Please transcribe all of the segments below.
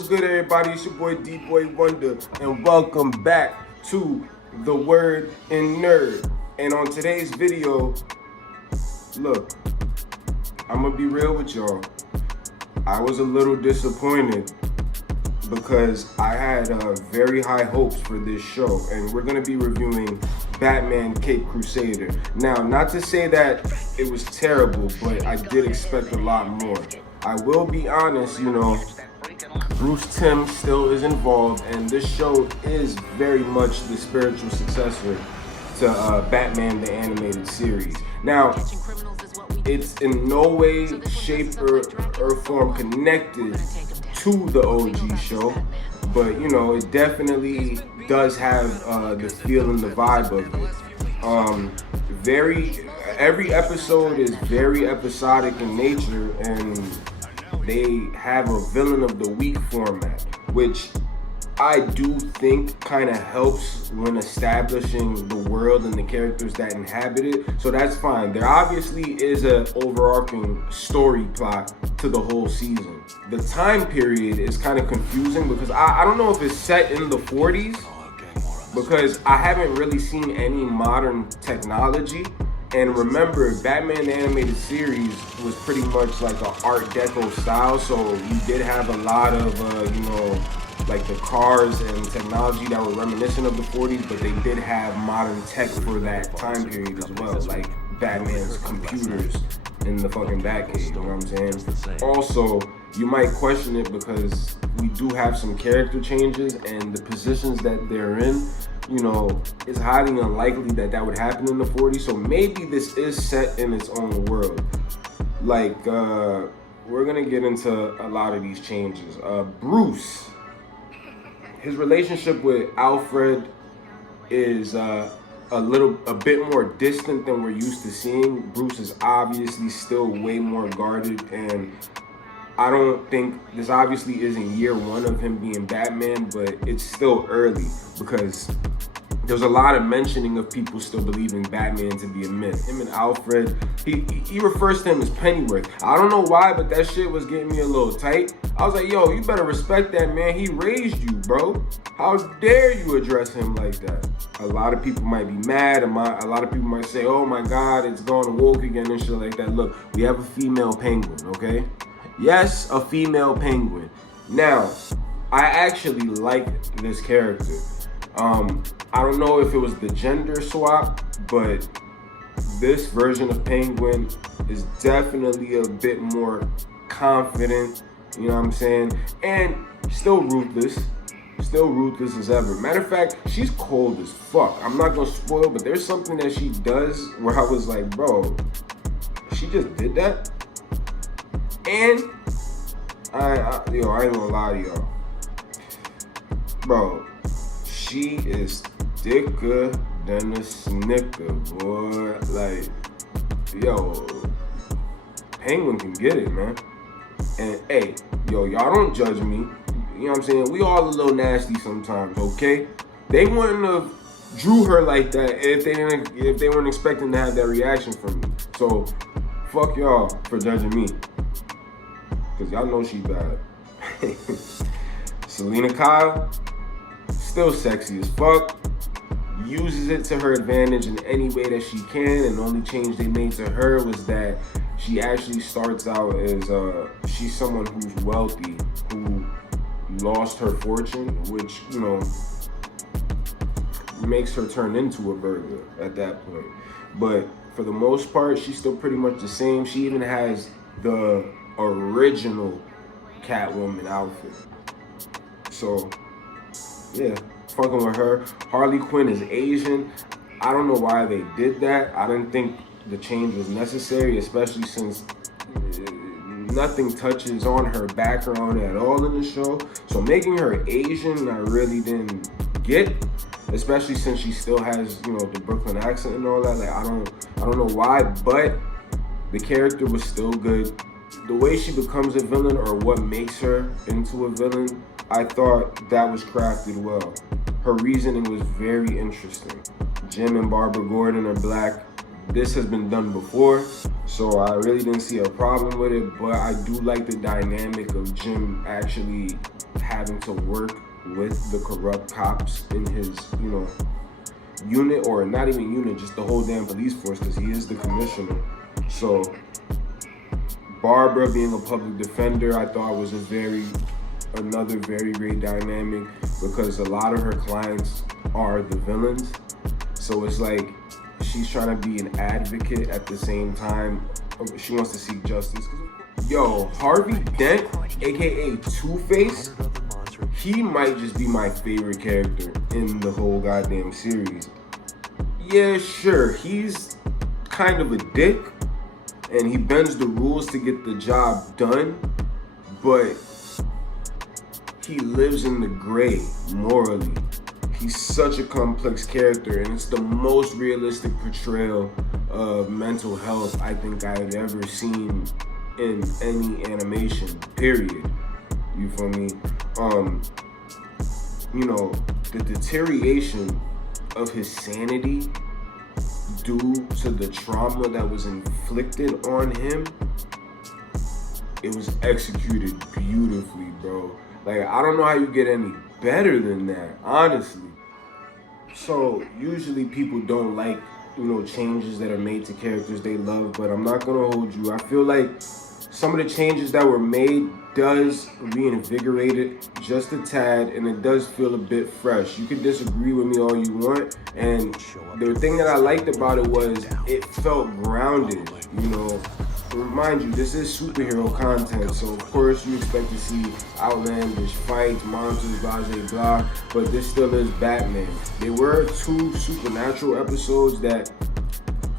what's good, everybody? It's your boy D-Boy Wonder, and welcome back to The Word and Nerd. And on today's video, look, I'm gonna be real with y'all. I was a little disappointed because I had very high hopes for this show, and we're gonna be reviewing Batman Caped Crusader. Now, not to say that it was terrible, but I did expect a lot more. I will be honest, Bruce Timm still is involved, and this show is very much the spiritual successor to Batman the Animated Series. Now, it's in no way, shape, or form connected to the OG show, but it definitely does have the feel and the vibe of it. Every episode is very episodic in nature, and they have a villain of the week format, which I do think kind of helps when establishing the world and the characters that inhabit it. So that's fine. There obviously is an overarching story plot to the whole season. The time period is kind of confusing because I don't know if it's set in the 40s, because I haven't really seen any modern technology. And remember, Batman the Animated Series was pretty much like an Art Deco style, so you did have a lot of, like the cars and technology that were reminiscent of the 40s, but they did have modern tech for that time period as well, like Batman's computers in the fucking Batcave, you know what I'm saying? Also, you might question it because we do have some character changes, and the positions that they're in, it's highly unlikely that would happen in the 40s. So maybe this is set in its own world. Like, we're gonna get into a lot of these changes. Bruce, his relationship with Alfred is a bit more distant than we're used to seeing. Bruce is obviously still way more guarded, and I don't think this obviously isn't year one of him being Batman, but it's still early because there's a lot of mentioning of people still believing Batman to be a myth. Him and Alfred, he refers to him as Pennyworth. I don't know why, but that shit was getting me a little tight. I was like, yo, you better respect that man. He raised you, bro. How dare you address him like that? A lot of people might be mad. A lot of people might say, oh my God, it's gone woke again and shit like that. Look, we have a female penguin, okay? Yes, a female penguin. Now, I actually like this character. I don't know if it was the gender swap, but this version of Penguin is definitely a bit more confident, you know what I'm saying? And still ruthless as ever. Matter of fact, she's cold as fuck. I'm not gonna spoil, but there's something that she does where I was like, bro, she just did that? And I ain't gonna lie to y'all, bro, she is thicker than a snicker, boy. Like, yo, Penguin can get it, man. And hey, y'all don't judge me. You know what I'm saying? We all a little nasty sometimes, okay? They wouldn't have drew her like that if they weren't expecting to have that reaction from me. So, fuck y'all for judging me, cause y'all know she bad. Selena Kyle, still sexy as fuck, uses it to her advantage in any way that she can, and the only change they made to her was that she actually starts out as she's someone who's wealthy, who lost her fortune, which makes her turn into a burglar at that point. But for the most part, she's still pretty much the same. She even has the original Catwoman outfit. So yeah, fucking with her. Harley Quinn is Asian. I don't know why they did that. I didn't think the change was necessary, especially since nothing touches on her background at all in the show. So making her Asian, I really didn't get, especially since she still has, the Brooklyn accent and all that. Like, I don't know why, but the character was still good. The way she becomes a villain, or what makes her into a villain, I thought that was crafted well. Her reasoning was very interesting. Jim and Barbara Gordon are black. This has been done before, so I really didn't see a problem with it, but I do like the dynamic of Jim actually having to work with the corrupt cops in his, unit, or not even unit, just the whole damn police force, because he is the commissioner. So Barbara being a public defender, I thought was another very great dynamic, because a lot of her clients are the villains. So it's like she's trying to be an advocate at the same time. She wants to seek justice. Yo, Harvey Dent, aka Two-Face, he might just be my favorite character in the whole goddamn series. Yeah, sure, he's kind of a dick, and he bends the rules to get the job done, but he lives in the gray morally. He's such a complex character, and it's the most realistic portrayal of mental health I think I've ever seen in any animation, period. You feel me? The deterioration of his sanity due to the trauma that was inflicted on him, it was executed beautifully, bro. Like, I don't know how you get any better than that, honestly. So usually people don't like, changes that are made to characters they love, but I'm not gonna hold you. I feel like some of the changes that were made does reinvigorate it just a tad, and it does feel a bit fresh. You can disagree with me all you want, and the thing that I liked about it was it felt grounded. Mind you, this is superhero content, so of course you expect to see outlandish fights, monsters, blah, blah, blah, but this still is Batman. There were 2 supernatural episodes that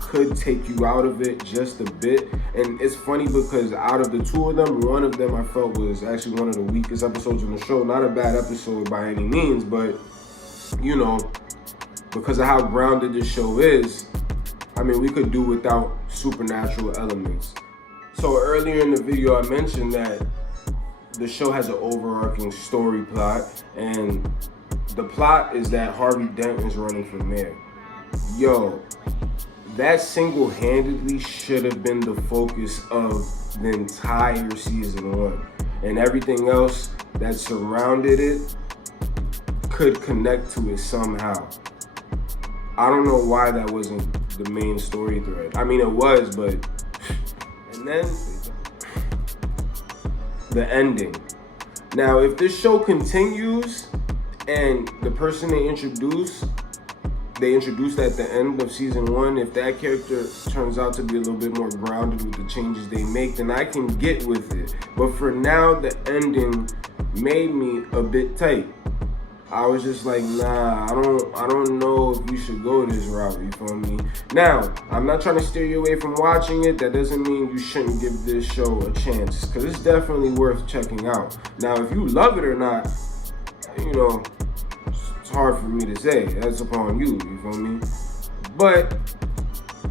could take you out of it just a bit, and it's funny because out of the 2 of them, one of them I felt was actually one of the weakest episodes in the show. Not a bad episode by any means, but because of how grounded this show is, we could do without supernatural elements. So earlier in the video I mentioned that the show has an overarching story plot, and the plot is that Harvey Dent is running for mayor. Yo, that single-handedly should have been the focus of the entire season 1, and everything else that surrounded it could connect to it somehow. I don't know why that wasn't the main story thread. It was, but... And then the ending. Now, if this show continues and the person they introduced at the end of season 1, if that character turns out to be a little bit more grounded with the changes they make, then I can get with it. But for now, the ending made me a bit tight. I was just like, nah, I don't know if you should go this route, you feel me? Now, I'm not trying to steer you away from watching it. That doesn't mean you shouldn't give this show a chance, because it's definitely worth checking out. Now, if you love it or not, it's hard for me to say. That's upon you feel me? But,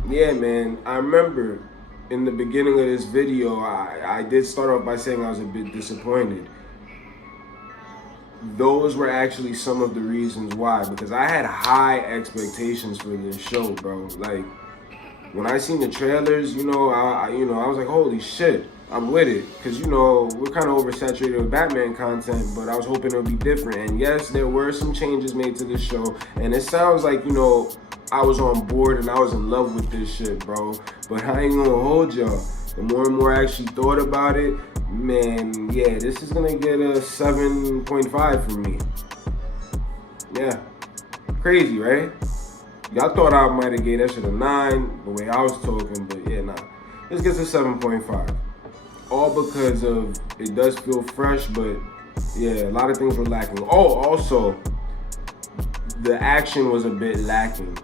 yeah, man, I remember in the beginning of this video, I did start off by saying I was a bit disappointed. Those were actually some of the reasons why, because I had high expectations for this show, bro. Like, when I seen the trailers, I was like, holy shit, I'm with it. Because, we're kind of oversaturated with Batman content, but I was hoping it would be different. And yes, there were some changes made to this show, and it sounds like, I was on board and I was in love with this shit, bro. But I ain't gonna hold y'all. The more and more I actually thought about it, man, yeah, this is gonna get a 7.5 from me. Yeah, crazy, right? Y'all thought I might have gave that shit a 9, the way I was talking, but yeah, nah. This gets a 7.5. All because of, it does feel fresh, but yeah, a lot of things were lacking. Oh, also, the action was a bit lacking.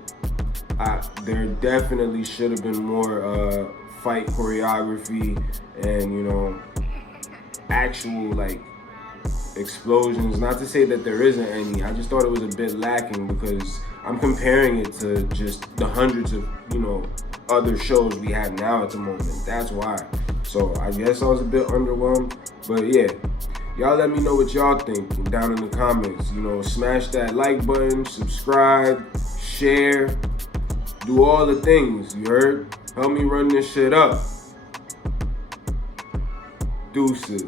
There definitely should have been more fight choreography and, actual, like, explosions. Not to say that there isn't any. I just thought it was a bit lacking because I'm comparing it to just the hundreds of, other shows we have now at the moment. That's why. So I guess I was a bit underwhelmed. But yeah, y'all let me know what y'all think down in the comments. Smash that like button, subscribe, share, do all the things, you heard? Help me run this shit up. Deuces.